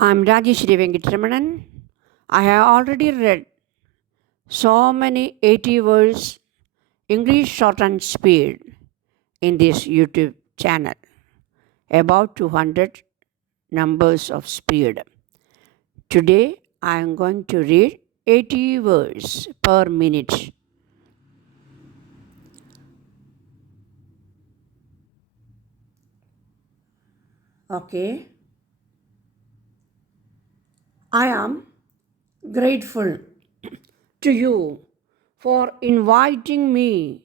I'm Rajeshri Venkatramanan. I have already read so many 80 words English shorthand speed in this YouTube channel, about 200 numbers of speed. Today I am going to read 80 words per minute. Okay. I am grateful to you for inviting me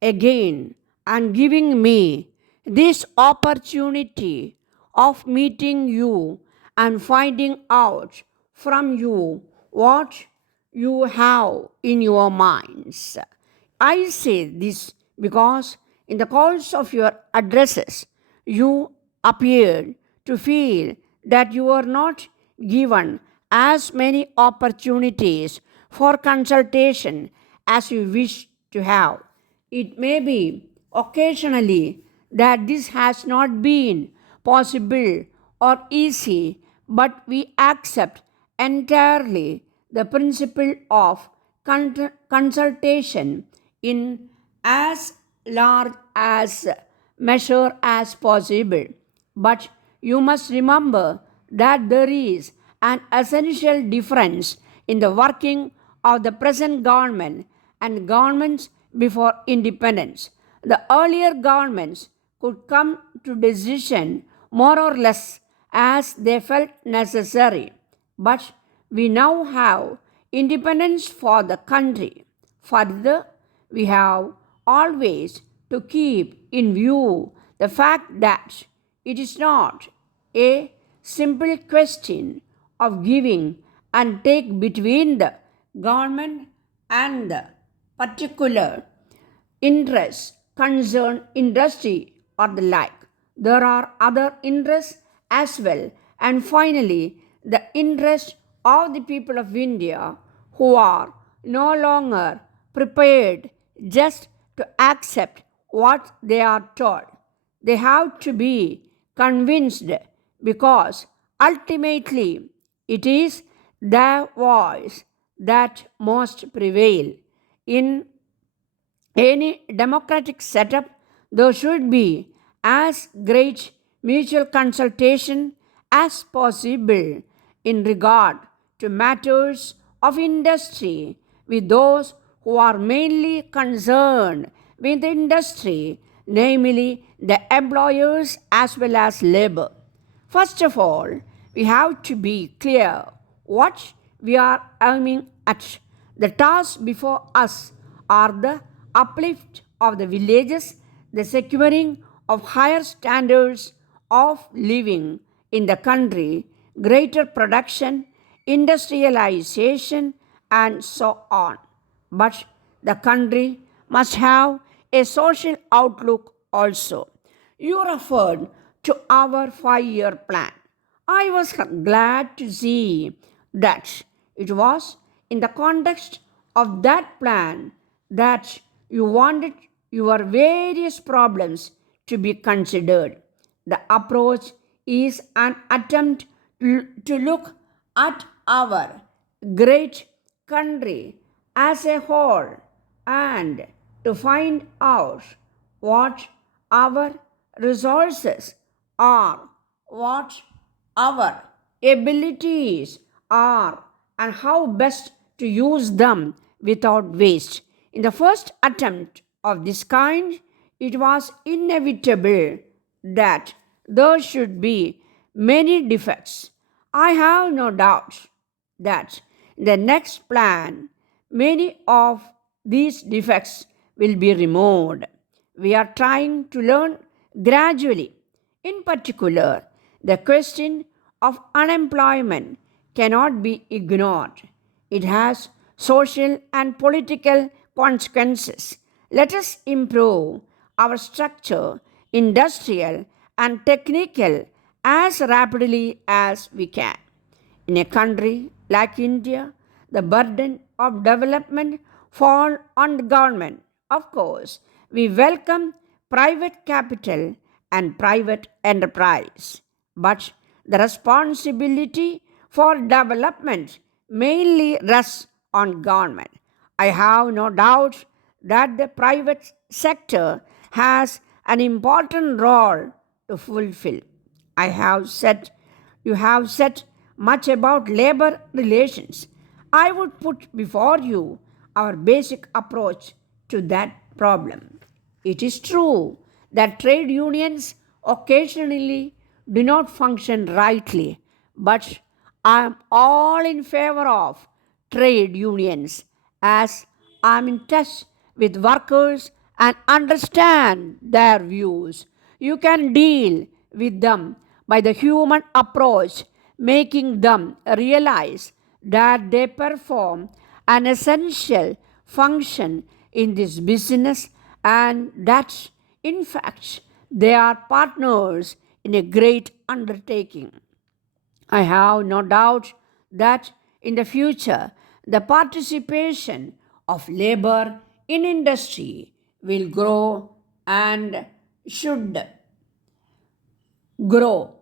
again and giving me this opportunity of meeting you and finding out from you what you have in your minds. I say this because in the course of your addresses, you appeared to feel that you were not given as many opportunities for consultation as you wish to have. It may be occasionally that this has not been possible or easy, but we accept entirely the principle of consultation in as large as measure as possible. But you must remember that there is an essential difference in the working of the present government and governments before independence. The earlier governments could come to decision more or less as they felt necessary, but we now have independence for the country. Further, we have always to keep in view the fact that it is not a simple question of giving and take between the government and the particular interests, concern, industry, or the like. There are other interests as well. And finally, the interest of the people of India who are no longer prepared just to accept what they are told. They have to be convinced because ultimately it is their voice that must prevail. In any democratic setup, there should be as great mutual consultation as possible in regard to matters of industry with those who are mainly concerned with the industry, namely the employers as well as labor. First of all, we have to be clear what we are aiming at. The tasks before us are the uplift of the villages, the securing of higher standards of living in the country, greater production, industrialization, and so on. But the country must have a social outlook also. You referred to our 5 year plan. I was glad to see that it was in the context of that plan that you wanted your various problems to be considered. The approach is an attempt to look at our great country as a whole and to find out what our resources are, what our abilities are, and how best to use them without waste. In the first attempt of this kind, it was inevitable that there should be many defects. I have no doubt that in the next plan, many of these defects will be removed. We are trying to learn gradually. In particular, the question of unemployment cannot be ignored. It has social and political consequences. Let us improve our structure, industrial and technical, as rapidly as we can. In a country like India, the burden of development falls on the government. Of course, we welcome private capital and private enterprise, but the responsibility for development mainly rests on government. I have no doubt that the private sector has an important role to fulfill. I have said you have said much about labor relations. I would put before you our basic approach to that problem. It is true that trade unions occasionally do not function rightly, but I am all in favor of trade unions as I am in touch with workers and understand their views. You can deal with them by the human approach, making them realize that they perform an essential function in this business and that, in fact, they are partners in a great undertaking. I have no doubt that in the future, the participation of labor in industry will grow and should grow